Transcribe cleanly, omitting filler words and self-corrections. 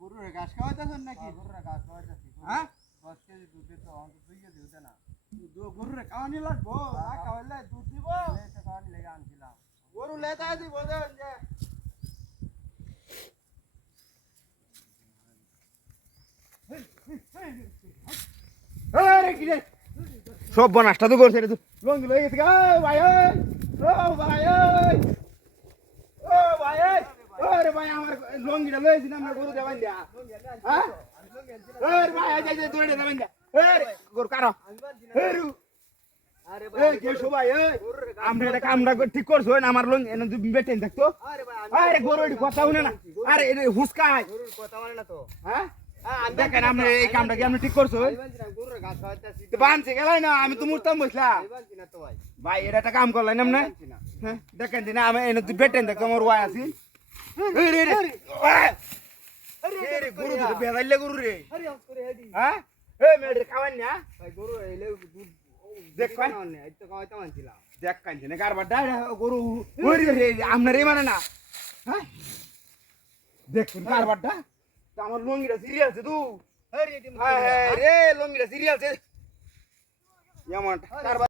গরুর ঘাস খাওয়াইতেছেন নাকি? গরুর ঘাস খাওয়াইতেছি। হ্যাঁ 10 কেজি দুধ দিত, অন্ত 2 কেজি হইতে না। গরুর খাওয়ানি লাগবো, না খাওয়াইলে দুধ দিব। লেতে খাওয়ানি লেগে আনছিলাম। গরু লেতে দিব দেন যে। আরে কি রে? সব বনাসটা তো করছে রে তুই। লঙ্গি লয়ে গেছে গা ভাই ওই। ও ভাই ওই। ও ভাই ওই। ওরে ভাই আমার লঙ্গিটা লয়েছি না আমরা গরু দেবান দিয়া। হ্যাঁ? ওরে ভাই আই যাই দৌড়ে দেবান দিয়া। ওরে গরু কারো। হেরু। আরে ভাই এই কে সবাই এই আমরা এটা কামটা ঠিক করছো না আমার লঙ্গি এনে তুই বেটেন থাকতো। আরে ভাই আরে গরু এটি কথা শুনে না। আরে এটা হুসকায়। গরুর কথা মানে না তো। হ্যাঁ? দেখেন আমরা এই কামটা কি আমরা ঠিক করছো? গরুর ঘাস খাওয়াইতাছি। তো বানছে গেলাই না আমি তো মুরতাম বসলাম। বানছি না তো ভাই। ভাই এটা একটা কাম করলাই না আমনে? হ্যাঁ দেখেন দিনা আমি এনে তুই বেটেন থাকতো আমার ওয়াই আছি। রে রে আরে গরু তো বেলাইলে গরু রে আরে আস করে হেডি হ্যাঁ এই মেডে খাওয়ান না ভাই গরু এলে দুধ দেখ কান না এই তো খাওয়াইতে মানছিলাম দেখ কানছে না কারবার ডাইরা গরু ওই রে আমনা রে মানে না হ্যাঁ দেখ কারবারটা তো আমার লঙ্গিটা সিরিয়াল আছে তুই আরে রে লঙ্গিটা সিরিয়াল আছে এমন কারবার